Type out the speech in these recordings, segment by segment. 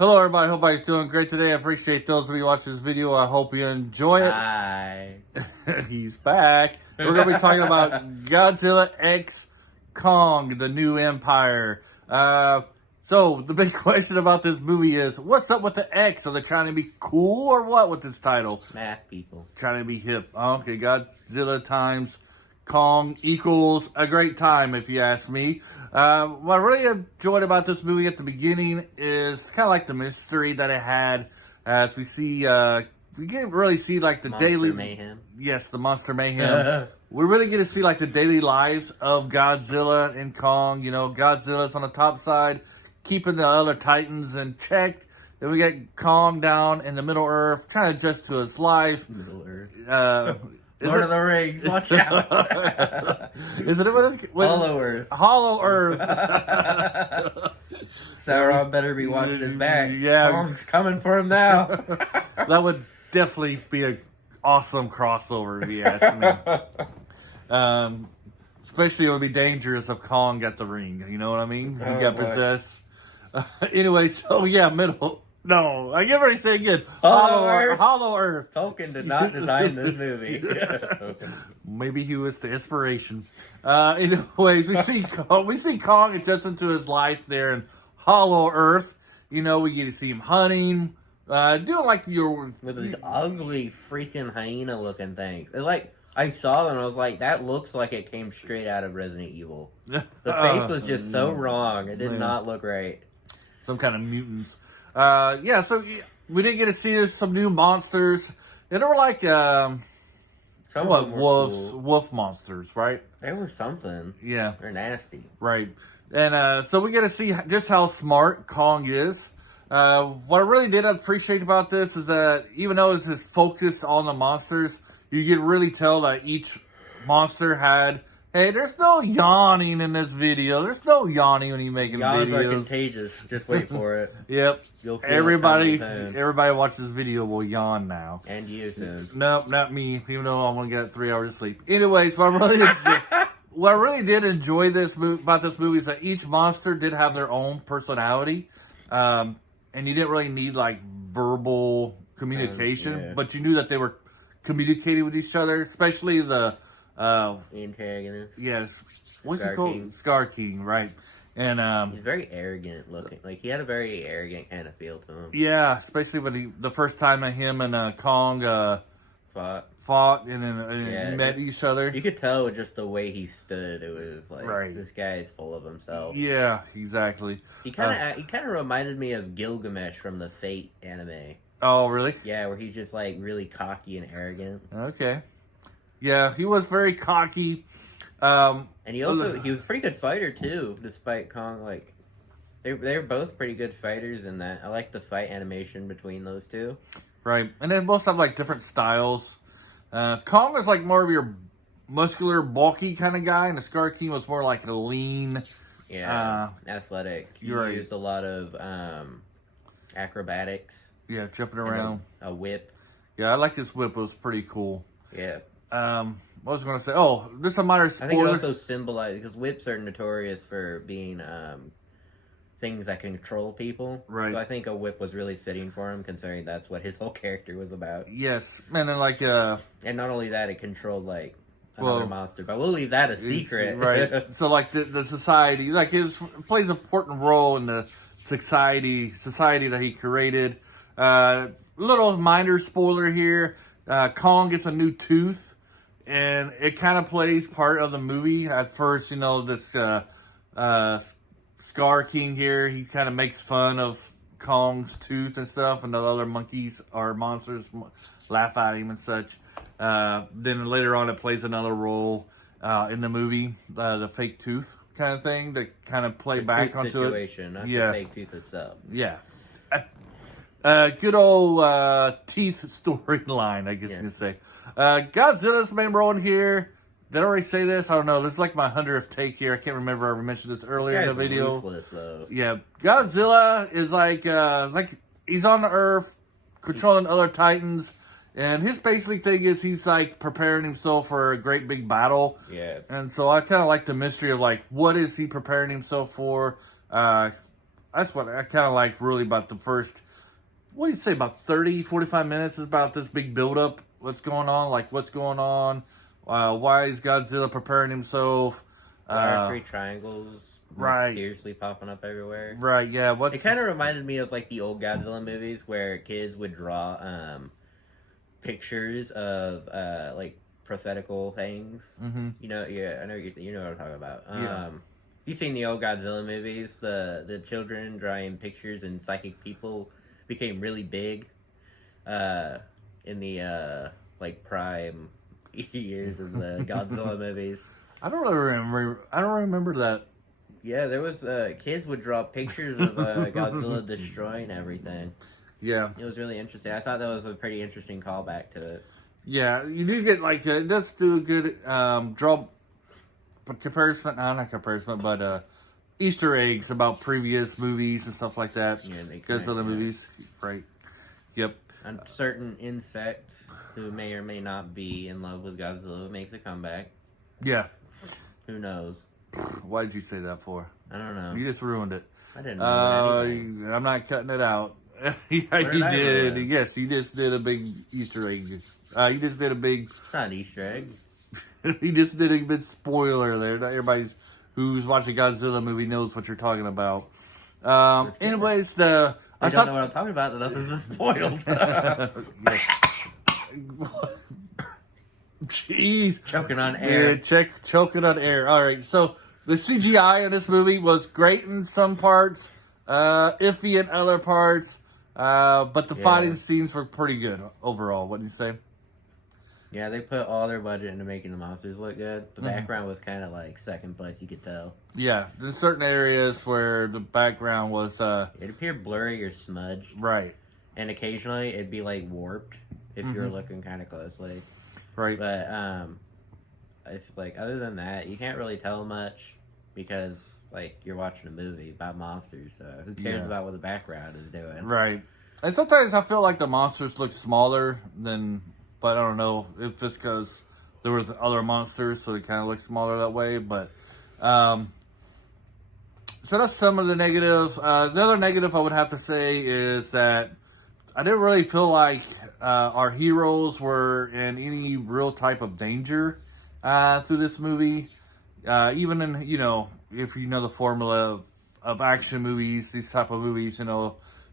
Hello, everybody. Hope everybody's doing great today. I appreciate those of you watching this video. I hope you enjoy it. Hi. He's back. We're going to be talking about Godzilla X Kong, the New Empire. So, the big question about this movie is, what's up with the X? Are they trying to be cool or what with this title? Math people. Trying to be hip. Okay, Godzilla times Kong equals a great time, if you ask me. What I really enjoyed about this movie at the beginning is kind of like the mystery that it had. As we see, we can't really see like the Monster daily mayhem. Yes, the monster mayhem. We really get to see like the daily lives of Godzilla and Kong. You know, Godzilla's on the top side, keeping the other Titans in check. Then we get Kong down in the Middle Earth, trying to adjust to his life. Middle Earth. Lord of the Rings, watch out. Is it Hollow Earth. Hollow Earth. Sauron better be watching his back. Yeah. Kong's coming for him now. That would definitely be an awesome crossover, if you ask me. Especially it would be dangerous if Kong got the ring. You know what I mean? He got possessed. Anyway, so yeah, middle. No, I can't really say again. Hollow Earth. Tolkien did not design this movie. Maybe he was the inspiration. Anyways, we see Kong adjusting to his life there in Hollow Earth. You know, we get to see him hunting, doing like with these ugly freaking hyena looking things. It's like I saw them and I was like, that looks like it came straight out of Resident Evil. The face was just so wrong. It did not look right. Some kind of mutants. So we did get to see some new monsters. And they were like, wolf monsters, right? They were something. Yeah. They're nasty. Right. And so we get to see just how smart Kong is. What I really did appreciate about this is that even though it's just focused on the monsters, you can really tell that each monster had... Hey, there's no yawning in this video. There's no yawning when you're making Yawns videos. Are contagious. Just wait for it. Yep. Everybody watch this video will yawn now. And you too. No, not me. Even though I'm gonna get 3 hours of sleep. Anyways, what I really did enjoy about this movie is that each monster did have their own personality, and you didn't really need like verbal communication, but you knew that they were communicating with each other, especially the antagonist. Yes. What's he called? Scar King, right. And he's very arrogant looking. Like he had a very arrogant kind of feel to him. Yeah, especially when the first time that him and Kong fought and then met each other. You could tell with just the way he stood. It was like this guy is full of himself. Yeah, exactly. He kind of reminded me of Gilgamesh from the Fate anime. Oh, really? Yeah, where he's just like really cocky and arrogant. Okay. Yeah, he was very cocky. And he was a pretty good fighter too, despite Kong. Like they're both pretty good fighters in that. I like the fight animation between those two. Right, and they both have like different styles. Kong was like more of your muscular, bulky kind of guy, and the Scar King was more like a lean, athletic. He right. used a lot of acrobatics. Yeah, jumping around. A whip. Yeah, I like his whip. It was pretty cool. Yeah. What was I going to say? Oh, this is a minor spoiler. I think it also symbolizes, because whips are notorious for being things that can control people. Right. So I think a whip was really fitting for him, considering that's what his whole character was about. Yes. And then like... and not only that, it controlled like another monster, but we'll leave that a secret. Right. So like the society, like it plays an important role in the society that he created. Little minor spoiler here. Kong gets a new tooth. And it kind of plays part of the movie. At first, you know, this Scar King here, he kind of makes fun of Kong's tooth and stuff, and the other monkeys or monsters laugh at him and such. Then later on, it plays another role in the movie, the fake tooth kind of thing, to kind of play back onto situation, not the fake tooth itself. Yeah. Good old teeth storyline, I guess you could say. Godzilla's main role in here. Did I already say this? I don't know. This is like my 100th take here. I can't remember. I mentioned this earlier in the video. Ruthless, though. Yeah, Godzilla is like he's on the Earth, controlling other Titans, and his basic thing is he's like preparing himself for a great big battle. Yeah. And so I kind of like the mystery of like what is he preparing himself for. that's what I kind of like really about the first, what do you say, about 30, 45 minutes is about this big buildup. What's going on? Like, what's going on? Why is Godzilla preparing himself? Why are three triangles right. seriously popping up everywhere? Right, yeah. It kind of reminded me of like the old Godzilla movies where kids would draw pictures of like prophetical things. Mm-hmm. You know, yeah, I know you know what I'm talking about. Yeah. You've seen the old Godzilla movies, the children drawing pictures and psychic people became really big in the like prime years of the Godzilla movies. I don't remember that. Yeah, there was kids would draw pictures of Godzilla destroying everything. Yeah, it was really interesting. I thought that was a pretty interesting callback to it. Yeah, you do get like it does do a good draw comparison, not comparison, but Easter eggs about previous movies and stuff like that. Yeah, Godzilla movies, right? Yep. And certain insects who may or may not be in love with Godzilla makes a comeback. Yeah. Who knows? Why did you say that for? I don't know. You just ruined it. I didn't know anything. I'm not cutting it out. Yeah, you did. Yes, you just did a big Easter egg. You just did a big... It's not an Easter egg. You just did a big spoiler there. Not everybody who's watching Godzilla movie knows what you're talking about. Anyways, I don't know what I'm talking about. Nothing's been spoiled. Jeez. Choking on air. Yeah, choking on air. All right, so the CGI in this movie was great in some parts, iffy in other parts, but the fighting scenes were pretty good overall. What do you say? Yeah, they put all their budget into making the monsters look good. The background was kind of like second place, you could tell. Yeah, there's certain areas where the background was... it appeared blurry or smudged. Right. And occasionally it'd be like warped if you were looking kind of closely. Right. But if like other than that, you can't really tell much because like you're watching a movie about monsters, so who cares about what the background is doing? Right. And sometimes I feel like the monsters look smaller than, but I don't know if it's because there was other monsters, so they kind of look smaller that way. But so that's some of the negatives. The other negative I would have to say is that I didn't really feel like our heroes were in any real type of danger through this movie. Even in, if you know the formula of action movies, these type of movies,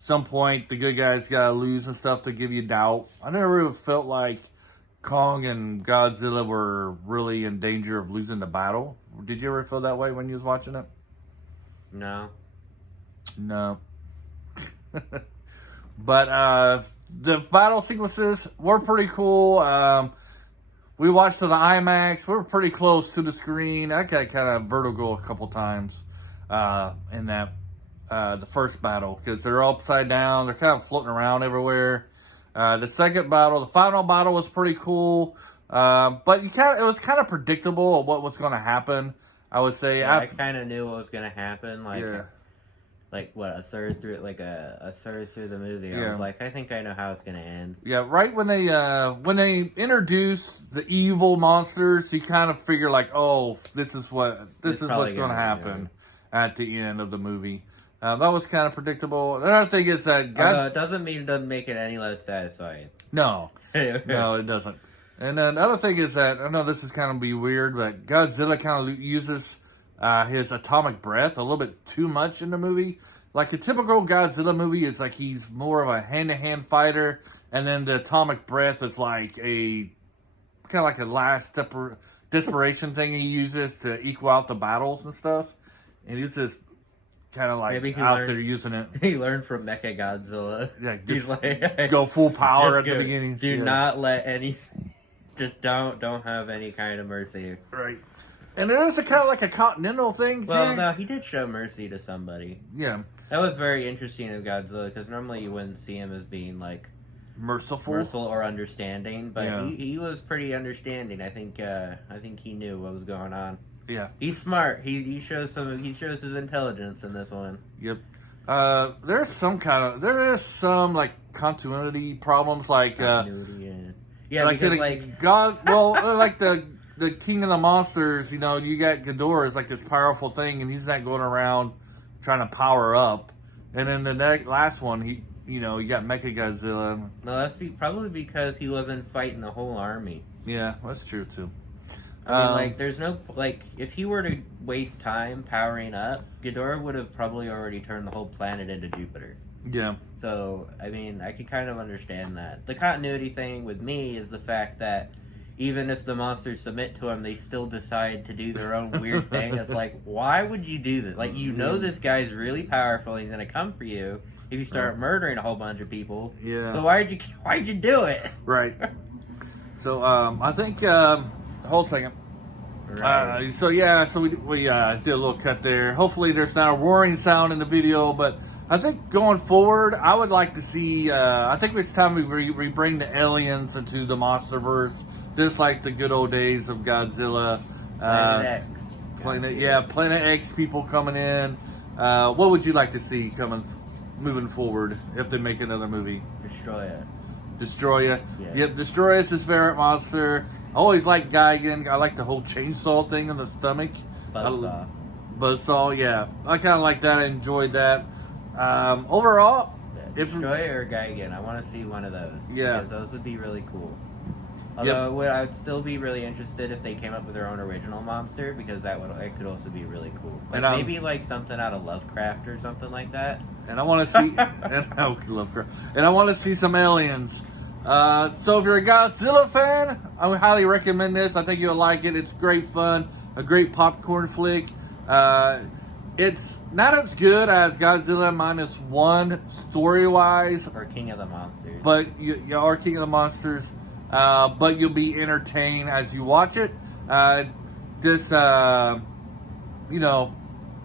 some point the good guys gotta lose and stuff to give you doubt. I never really felt like Kong and Godzilla were really in danger of losing the battle. Did you ever feel that way when you was watching it? No. But the battle sequences were pretty cool. We watched to the IMAX. We were pretty close to the screen. I got kind of vertigo a couple times in that the first battle because they're upside down. They're kind of floating around everywhere. The second battle, the final battle, was pretty cool. But it was kind of predictable of what was going to happen. I would say. Yeah, I kind of knew what was going to happen. Like what, a third through the movie. I was like, I think I know how it's gonna end. Yeah, right when they introduce the evil monsters, you kind of figure like, oh, this is what's gonna happen at the end of the movie. That was kind of predictable. Another thing is that it doesn't make it any less satisfying. No, no, it doesn't. And then the other thing is that I know this is kind of be weird, but Godzilla kind of uses his atomic breath a little bit too much in the movie. Like a typical Godzilla movie is like he's more of a hand-to-hand fighter, and then the atomic breath is like a kind of like a last desperation thing he uses to equal out the battles and stuff. And he's just kind of like there using it. He learned from Mecha Godzilla. Yeah, he's like go full power at the beginning. Do not let anything. Just don't have any kind of mercy. Right. And there is a kind of like a continental thing, too. Well, no, he did show mercy to somebody. Yeah. That was very interesting of Godzilla, because normally you wouldn't see him as being, like... Merciful or understanding, but he was pretty understanding. I think he knew what was going on. Yeah. He's smart. He shows his intelligence in this one. Yep. There is some, like, continuity problems, like... Yeah, like because, like... like the king of the monsters, you got Ghidorah is like this powerful thing, and he's not going around trying to power up. And then the last one, you got Mecha Godzilla. No, that's probably because he wasn't fighting the whole army. Yeah, that's true too. I mean, there's no, if he were to waste time powering up, Ghidorah would have probably already turned the whole planet into Jupiter. Yeah. So, I mean, I can kind of understand that. The continuity thing with me is the fact that even if the monsters submit to him, they still decide to do their own weird thing. It's like, why would you do this? Like, this guy's really powerful, he's going to come for you if you start murdering a whole bunch of people. Yeah. So why'd you do it? Right. So, I think, hold a second. Right. So we did a little cut there. Hopefully there's not a roaring sound in the video, but I think going forward, I would like to see, I think it's time we bring the aliens into the MonsterVerse, just like the good old days of Godzilla. Planet X. Planet X people coming in. What would you like to see moving forward if they make another movie? Destroya. Yeah. Yep, Destroya is his favorite monster. I always like Gigan. I like the whole chainsaw thing in the stomach. Buzzsaw, yeah. I kind of like that. I enjoyed that. Overall, Destroyer or Gigan, I want to see one of those. Yeah. Because those would be really cool. Although I would still be really interested if they came up with their own original monster, because it could also be really cool. Like maybe like something out of Lovecraft or something like that. And I want to see, and I want to see some aliens. So if you're a Godzilla fan, I would highly recommend this. I think you'll like it. It's great fun, a great popcorn flick. It's not as good as Godzilla -1 story-wise, Or King of the Monsters. but you are King of the Monsters. But you'll be entertained as you watch it. The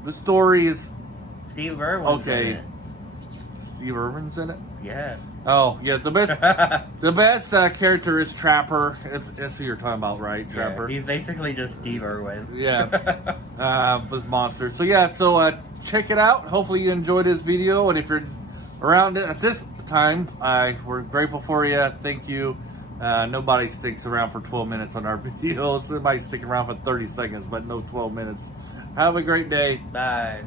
story is Steve Irwin's okay. in it. Steve Irwin's in it. Yeah. Oh yeah, the best character is Trapper. That's who you're talking about, right? Trapper. Yeah, he's basically just Steve Irwin. Yeah, with monsters. So check it out. Hopefully you enjoyed this video, and if you're around at this time, we're grateful for you. Thank you. Nobody sticks around for 12 minutes on our videos. Everybody stick around for 30 seconds, but no 12 minutes. Have a great day. Bye.